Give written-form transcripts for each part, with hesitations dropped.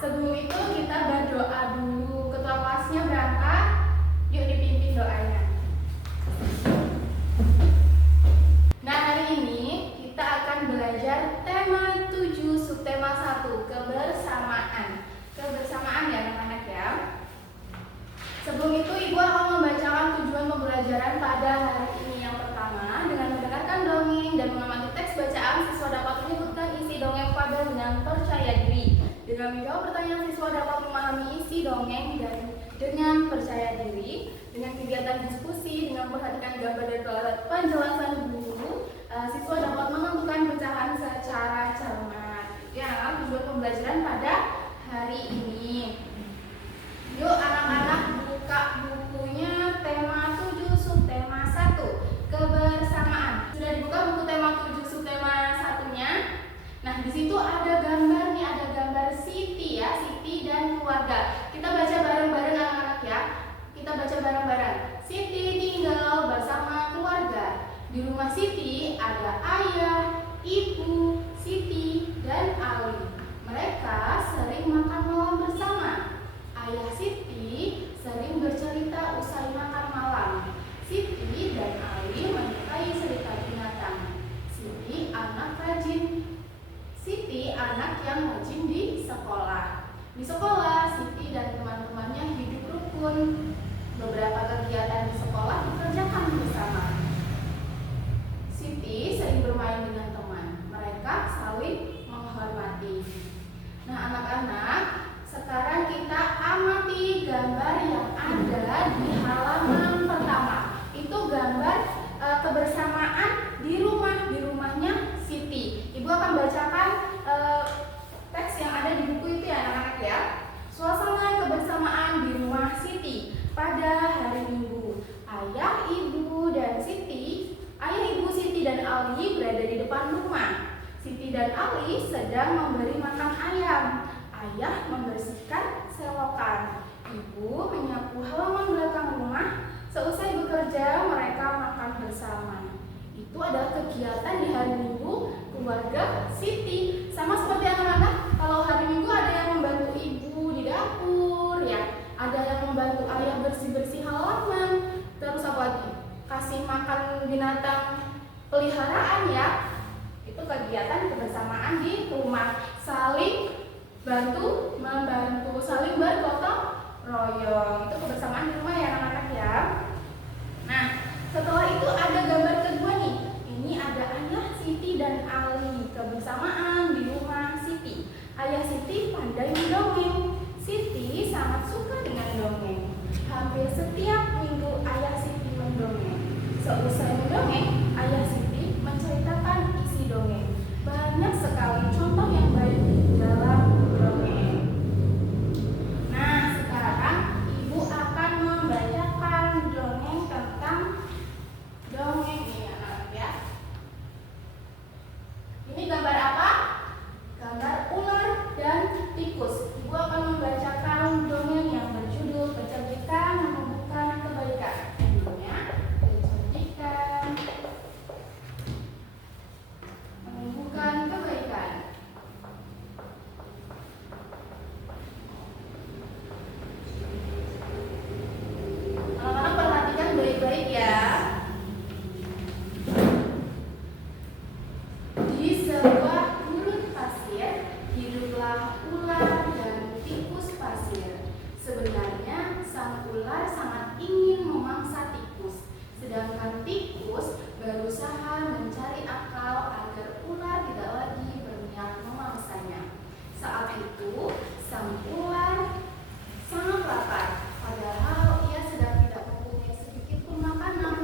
sebelum itu kita berdoa dulu. Ketua kelasnya berangkat, yuk dipimpin doanya. Nah, hari ini kita akan belajar tema 7 subtema 1, kebersamaan. Kebersamaan ya anak-anak ya. Sebelum itu Ibu akan membacakan tujuan pembelajaran pada hari ini. Yang pertama, dengan mendengarkan dongeng dan mengamati teks bacaan, siswa dapat menyebutkan isi dongeng pada dengan percaya diri. Dengan menjawab pertanyaan, siswa dapat memahami isi dongeng dan dengan percaya diri. Dengan kegiatan diskusi, dengan perhatikan gambar dan penjelasan guru, siswa dapat menentukan pecahan secara cermat. Ya, tujuan pembelajaran pada hari ini. Yuk anak-anak buka bukunya tema 7 subtema 1, kebersamaan. Sudah dibuka buku tema 7 subtema 1-nya? Nah, di situ ada gambar nih, ada gambar Siti ya, Siti dan keluarga. Kita baca bareng-bareng anak-anak ya. Kita baca bareng-bareng. Siti tinggal bersama keluarga. Di rumah Siti ada ayah, ibu, Siti, dan Ali. Mereka sering makan malam bersama. Ayah Siti sering bercerita usai makan malam. Siti dan Ali menyukai cerita binatang. Siti anak rajin. Siti anak yang rajin di sekolah. Di sekolah, Siti dan teman-temannya hidup rukun. Beberapa kegiatan di sekolah dikerjakan bersama. Siti sering bermain dengan teman. Mereka saling menghormati. Nah, anak-anak, sekarang kita amati gambar yang ada di halaman pertama. Itu gambar kebersamaan di rumahnya Siti. Ibu akan bacakan teks yang ada di buku itu ya anak-anak ya. Suasana kebersamaan di rumah Siti pada hari Minggu. Ayah, ibu, Siti dan Ali berada di depan rumah. Siti dan Ali sedang memberi makan ayam. Ayah membersihkan selokan. Ibu menyapu halaman belakang rumah. Seusai bekerja, mereka makan bersama. Itu adalah kegiatan di hari Minggu keluarga Siti. Sama seperti anak-anak, kalau hari Minggu ada yang membantu ibu di dapur ya, ada yang membantu ayah bersih-bersih halaman. Terus apa lagi? Kasih makan binatang peliharaan ya. Itu kegiatan kebersamaan di rumah. Saling membantu, saling bergotong royong. Itu kebersamaan di rumah ya anak-anak ya. Nah, setelah itu ada gambar kedua nih. Ini ada ayah Siti dan Ali. Kebersamaan di rumah Siti. Ayah Siti pandai mendongeng. Siti sangat suka dengan dongeng. Hampir setiap minggu ayah Siti mendongeng. Seusai mendongeng, ayah Siti menceritakan isi dongeng. Banyak sekali contoh yang baik dalam dongeng. Nah, sekarang Ibu akan membacakan dongeng tentang dongeng ini anak-anak ya. Ini gambar apa? Gambar ular dan tikus. Ibu akan membacakan dongeng yang berjudul Pencerdikan Menumbuhkan Kebaikan. Judulnya Pencerdikan Menumbuhkan Kebaikan. Anak-anak perhatikan baik-baik ya. Di sebuah gurun pasir, hiduplah ular dan tikus pasir. Sebenarnya sang ular sangat ingin memangsa tikus, sedangkan tikus berusaha mencari akal agar ular tidak lagi berniat memangsanya. Saat itu, sang ular sangat lapar, padahal ia sedang tidak mempunyai sedikit pun makanan.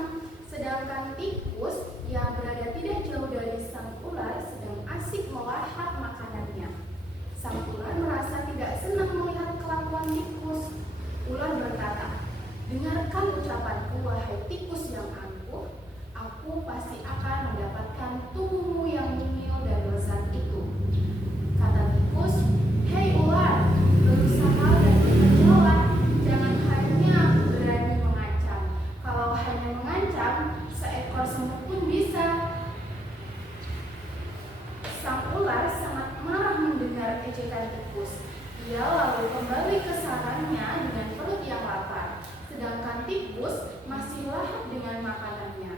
Sedangkan tikus yang berada tidak jauh dari sang ular sedang asik melahap makanannya. Sang ular merasa tidak senang melihat kelakuan tikus. Ular berkata, "Dengarkan ucapanku, wahai tikus yang angkuh. Aku pasti akan mendapatkan tubuhmu yang mungil dan lezat itu." Kata tikus, "Hei ular, berusaha dan berkerjalah. Jangan hanya berani mengancam. Kalau hanya mengancam, seekor semut pun bisa." Sang ular sangat marah mendengar ejekan tikus. Ia lalu kembali ke sarangnya dengan perut yang lapar, sedangkan tikus masih lahap dengan makanannya.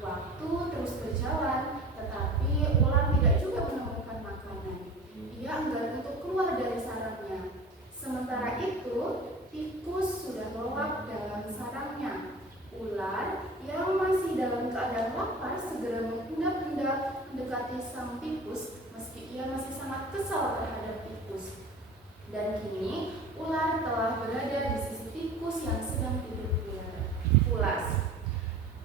Waktu terus berjalan, tetapi ular tidak juga menemukan makanan. Ia enggan untuk keluar dari sarangnya. Sementara itu, tikus sudah melelap dalam sarangnya. Ular yang masih dalam keadaan lapar segera mengendap-endap mendekati sang tikus, meski ia masih sangat kesal terhadap tikus. Dan kini ular telah berada di sisi tikus yang sedang tidur pulas.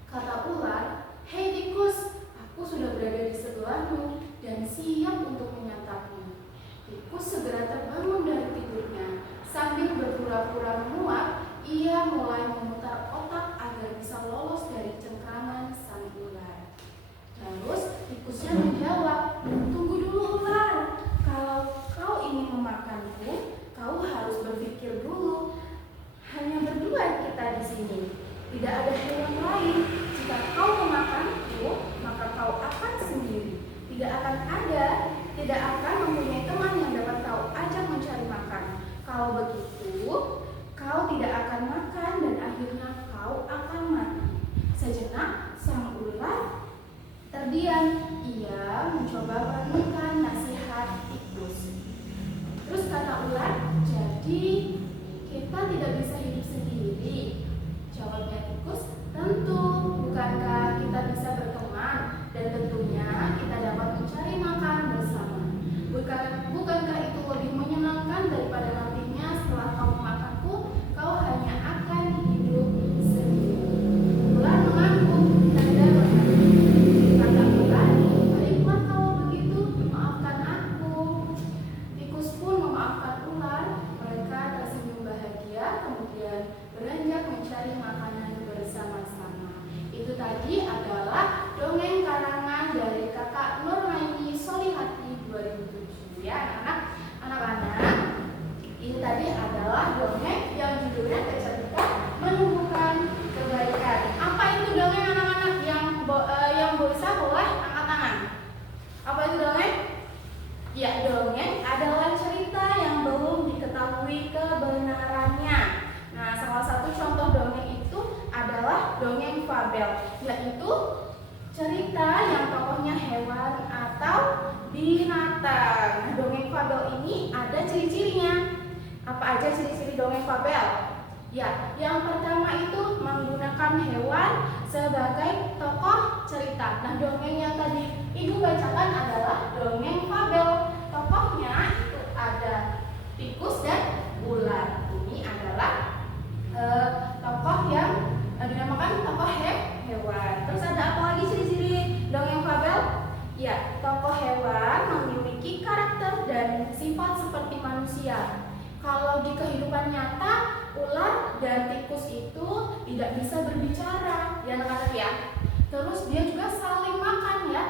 Kata ular, "Hei tikus, aku sudah berada di sebelahmu dan siap untuk menyantapmu." Tikus segera terbangun dari tidurnya. Sambil berpura-pura menguap, ia mulai memutar otak agar bisa lolos dari cengkraman sang ular. Terus tikusnya menjawab, "Tunggu dulu ular, kalau kau ingin memakanku, kau harus berpikir dulu. Hanya berdua kita di sini, tidak ada hewan lain. Jika kau memakanku, maka kau akan sendiri. Tidak akan mempunyai teman yang dapat kau ajak mencari makan. Kalau begitu, kau tidak akan makan dan akhirnya kau akan mati." Sejenak, sang ular terdiam. Ia mencoba merenungkan nasihat tikus. Terus kata ular, "Jadi kita tidak bisa hidup sendiri?" Jawabnya tikus, "Tentu, bukankah kita bisa berteman dan tentunya kita dapat mencari makan bersama. Bukankah itu lebih menyenangkan daripada nantinya setelah kau memakanku, kau hanya akan hidup sendiri?" Ular mengangguk tanda mengerti. Kata ular, "Baiklah kalau begitu, maafkan aku." Tikus pun memaafkan ular. Mereka tersenyum bahagia, kemudian beranjak mencari makanan bersama-sama. Itu tadi adalah dongeng karangan dari Kakak Nurmaini Solihati 2007 ya anak-anak. Ini tadi adalah dongeng yang judulnya Kecerdikan Menumbuhkan Kebaikan. Apa itu dongeng anak-anak? Yang bisa boleh angkat tangan. Apa itu dongeng? Ya, dongeng adalah cerita yang belum diketahui kebenarannya. Nah, salah satu contoh dongeng itu adalah dongeng fabel, yaitu cerita yang tokohnya hewan atau binatang. Nah, dongeng fabel ini ada ciri-cirinya. Apa aja ciri-ciri dongeng fabel? Ya, yang pertama itu menggunakan hewan sebagai tokoh cerita. Nah, dongeng yang tadi Ibu bacakan adalah dongeng fabel. Tokohnya itu ada tikus dan ular. Ini adalah tokoh yang dinamakan tokoh hewan. Terus ada apa lagi ciri-ciri dongeng fabel? Ya, tokoh hewan memiliki karakter dan sifat seperti manusia. Kalau di kehidupan nyata, ular dan tikus itu tidak bisa berbicara, ya anak-anak ya. Terus dia juga saling makan ya.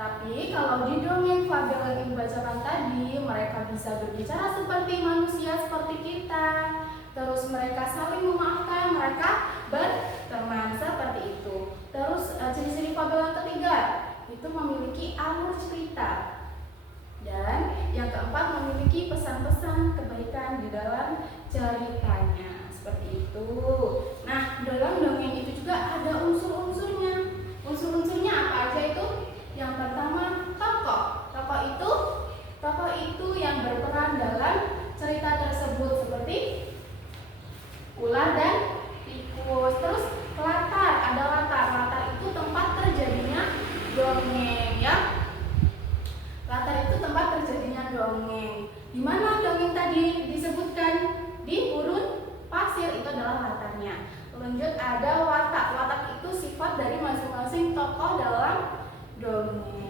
Tapi kalau di dongeng fabel yang Ibu bacakan tadi, mereka bisa berbicara seperti manusia, seperti kita. Terus mereka saling memaafkan, mereka berteman seperti itu. Terus ciri-ciri fabel yang ketiga, itu memiliki alur cerita. Dan yang keempat memiliki pesan-pesan kebaikan di dalam ceritanya. Seperti itu. Nah, dalam dongeng itu juga ada unsur-unsurnya. Unsur-unsurnya apa aja itu? Yang pertama, tokoh. Tokoh itu yang berperan dalam cerita tersebut seperti ular dan tikus. Terus latar, ada latar. Latar itu tempat terjadinya dongeng ya. Latar itu tempat terjadinya dongeng. Di mana dongeng tadi disebutkan? Di gurun pasir, itu adalah latarnya. Lanjut ada watak. Watak itu sifat dari masing-masing tokoh dalam dongeng.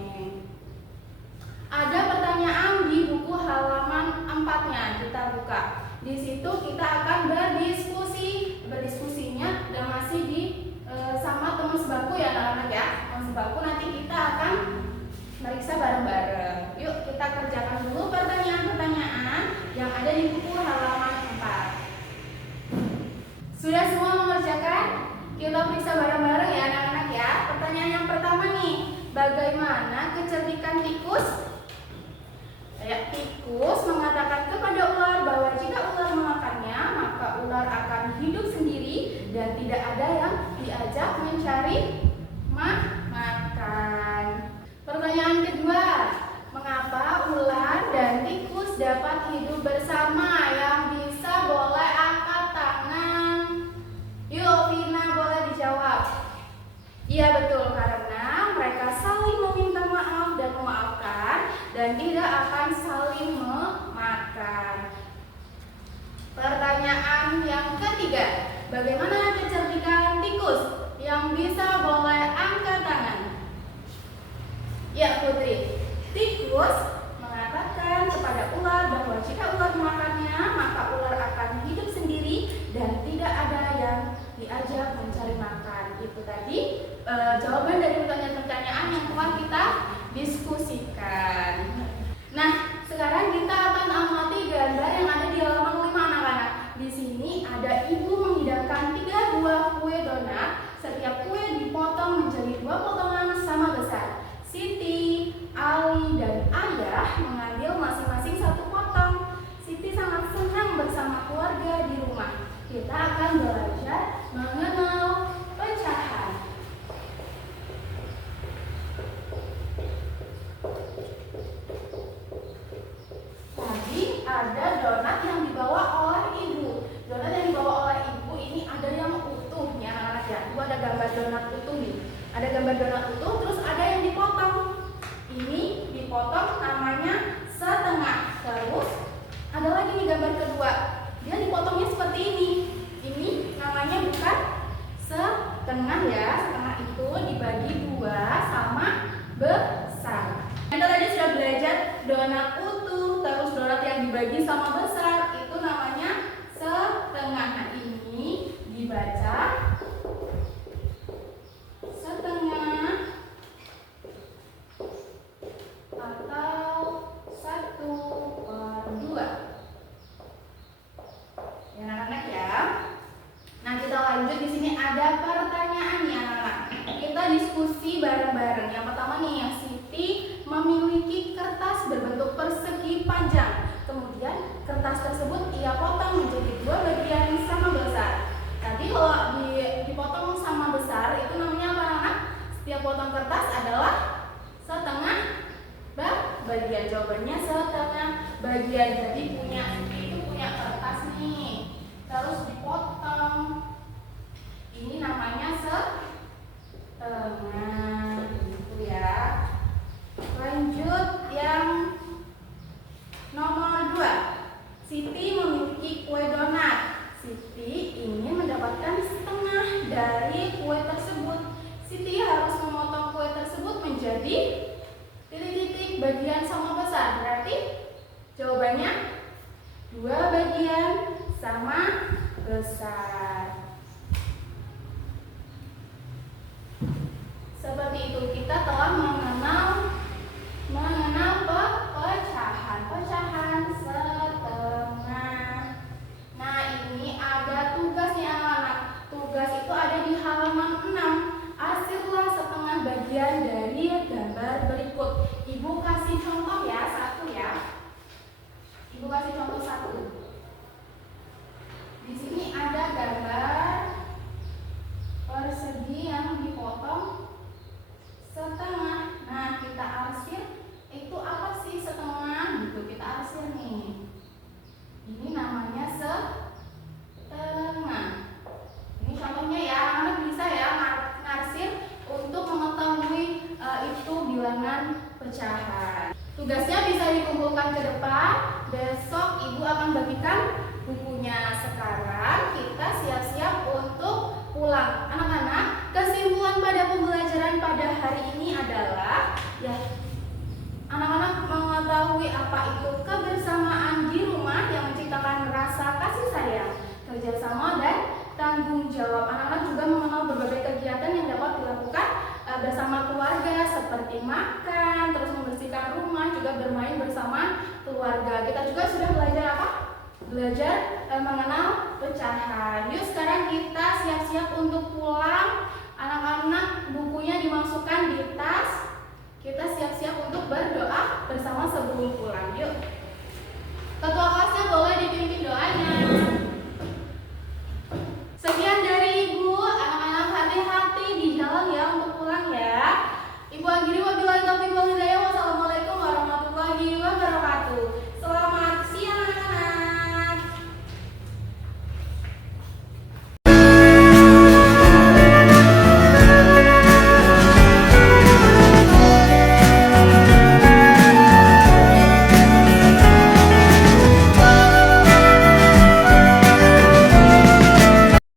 Ada pertanyaan di buku halaman 4-nya, kita buka. Di situ kita akan berdiskusi. Berdiskusinya dan masih di sama teman sebaku ya anak-anak ya. Teman sebaku nanti kita akan meriksa bareng-bareng. Yuk kita kerjakan dulu pertanyaan-pertanyaan yang ada di buku halaman 4. Sudah semua mengerjakan? Kita periksa bareng-bareng ya anak-anak ya. Pertanyaan yang pertama nih, bagaimana kecerdikan tikus? Ya, tikus mengatakan kepada ular hidup sendiri dan tidak ada yang diajak mencari makan. Pertanyaan kedua, mengapa ular dan tikus dapat hidup bersama? Yang bisa boleh angkat tangan. Yuk Vina, boleh dijawab. Iya betul, karena mereka saling meminta maaf dan memaafkan dan tidak akan saling memakan. Pertanyaan yang ketiga, bagaimana kecerdikan tikus? Yang bisa boleh angkat tangan. Ya Putri, tikus mengatakan kepada ular bahwa jika ular memakannya, maka ular akan hidup sendiri dan tidak ada yang diajak mencari makan. Itu tadi jawaban dari pertanyaan-pertanyaan yang telah kita diskusikan. Nah, sekarang kita akan amati gambar yang ada di halaman 5 anak-anak. Di sini ada ibu menghidangkan 3 buah kue donat. Setiap kue dipotong menjadi 2 potongan sama besar. Siti, Ali, dan Ayah mengambil masing-masing 1 potong. Siti sangat senang bersama keluarga di rumah. Kita akan belajar mengenal pecahan. Tadi ada donat yang dibawa oleh ibu. Donat yang dibawa oleh ibu ini ada yang utuh ya anak-anak ya. Ibu ada gambar donat utuh nih. Ada gambar donat utuh, terus ada yang dipotong. Ini dipotong namanya setengah. Terus ada lagi nih gambar kedua. Dia dipotongnya seperti ini. Ini namanya bukan setengah ya. Setengah itu dibagi 2 sama besar. Kita tadi sudah belajar donat utuh, terus donat yang dibagi sama besar itu namanya setengah. Nah, ini dibaca setengah atau 1/2. Ya anak-anak ya. Nah, kita lanjut. Di sini ada pertanyaan nih anak-anak. Kita diskusi bareng-bareng. Yang pertama nih, yang Siti memiliki kertas berbentuk persegi panjang. Kemudian kertas tersebut ia potong menjadi 2 bagian sama besar. Tadi kalau dipotong sama besar itu namanya apa anak? Setiap potong kertas adalah setengah bagian. Jawabannya setengah bagian. Jadi itu punya kertas nih. Terus dipotong. Ini namanya setengah. Gitu ya. Lanjut yang nomor 2. Siti memiliki kue donat. Siti ingin mendapatkan setengah dari kue tersebut. Siti harus memotong kue tersebut menjadi titik-titik bagian sama besar. Berarti jawabannya 2 bagian sama besar. Seperti itu kita telah mengenal pecahan setengah. Nah, ini ada tugas nih anak-anak. Tugas itu ada di halaman 6. Hasillah setengah bagian dari gambar berikut. Ibu kasih contoh ya, 1 ya. Ibu kasih contoh 1. Di sini ada gambar persegi yang dipotong setengah. Nah, kita arsir itu apa sih setengah? Gitu kita arsir nih. Ini namanya setengah. Ini contohnya ya, anak bisa ya ngarsir untuk mengetahui itu bilangan pecahan. Tugasnya bisa dikumpulkan ke depan. Besok ibu akan bagikan bukunya. Sekarang kita siap-siap untuk pulang. Anak-anak, kesimpulan pada pembelajaran pada hari ini adalah ya, anak-anak mengetahui apa itu kebersamaan di rumah yang menciptakan rasa kasih sayang, kerjasama dan tanggung jawab. Anak-anak juga mengenal berbagai kegiatan yang dapat dilakukan bersama keluarga seperti makan, terus membersihkan rumah, juga bermain bersama keluarga. Kita juga sudah belajar apa? Belajar mengenal pecahan. Yuk sekarang kita siap-siap untuk pulang. Anak-anak bukunya dimasukkan di tas. Kita siap-siap untuk berdoa bersama sebelum pulang. Yuk.